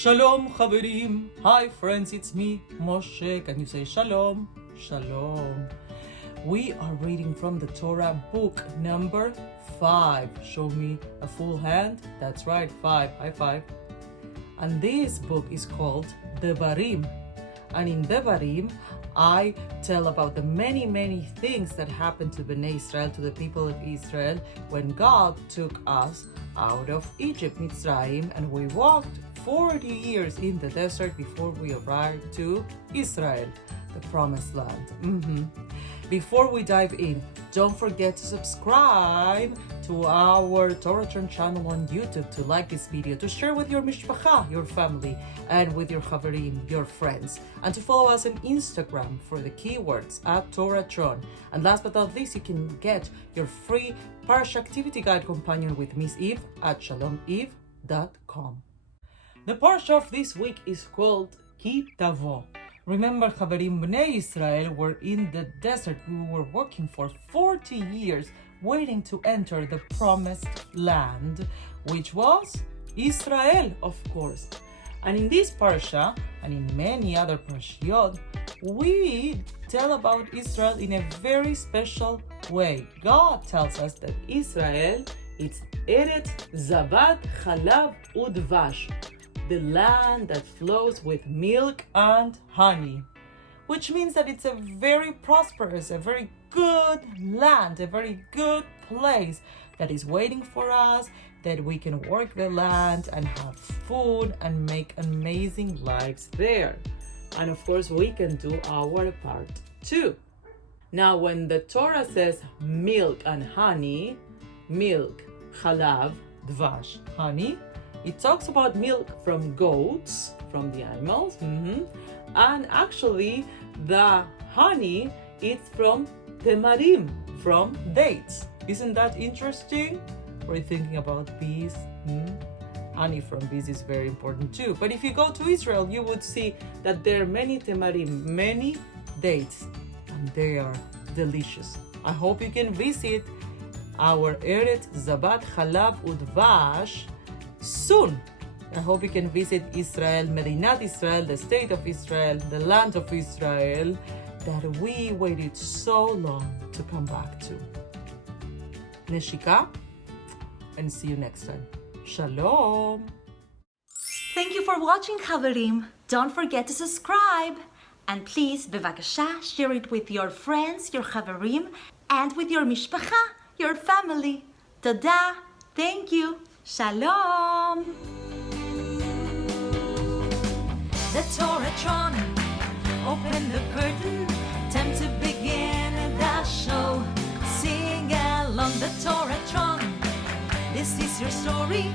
Shalom, Chaverim. Hi, friends, it's me, Moshe. Can you say Shalom? Shalom. We are reading from the Torah book number 5. Show me a full hand. That's right, 5. High five. And this book is called Devarim. And in Devarim, I tell about the many things that happened to Bnei Israel, to the people of Israel, when God took us out of Egypt, Mitzrayim, and we walked 40 years in the desert before we arrived to Israel, the promised land. Before we dive in, don't forget to subscribe to our Torahtron channel on YouTube, to like this video, to share with your mishpacha, your family, and with your chaverim, your friends, and to follow us on Instagram for the keywords at Torahtron. And last but not least, you can get your free Parashah activity guide companion with Miss Eve at shalomeve.com. The Parashah of this week is called Ki Tavo. Remember, Chaverim, Bnei Israel were in the desert. We were working for 40 years waiting to enter the promised land, which was Israel, of course. And in this Parashah, and in many other Parashiyot, we tell about Israel in a very special way. God tells us that Israel, it's Eretz Zabat Chalav Udvash, the land that flows with milk and honey, which means that it's a very prosperous, a very good land, a very good place that is waiting for us, that we can work the land and have food and make amazing lives there. And of course, we can do our part too. Now, when the Torah says milk and honey, milk, chalav, dvash, honey, it talks about milk from goats, from the animals, and actually the honey is from temarim, from dates. Isn't that interesting? We're thinking about bees. Honey from bees is very important too. But if you go to Israel, you would see that there are many temarim, many dates, and they are delicious. I hope you can visit our Eretz Zabat Chalav Udvash soon. I hope you can visit Israel, Medinat Israel, the state of Israel, the land of Israel that we waited so long to come back to. Neshika, and see you next time. Shalom. Thank you for watching, Chaverim. Don't forget to subscribe. And please, bevakasha, share it with your friends, your Chaverim, and with your mishpacha, your family. Toda. Thank you. Shalom. The Torahtron, open the curtain, time to begin the show. Sing along, the Torahtron, this is your story.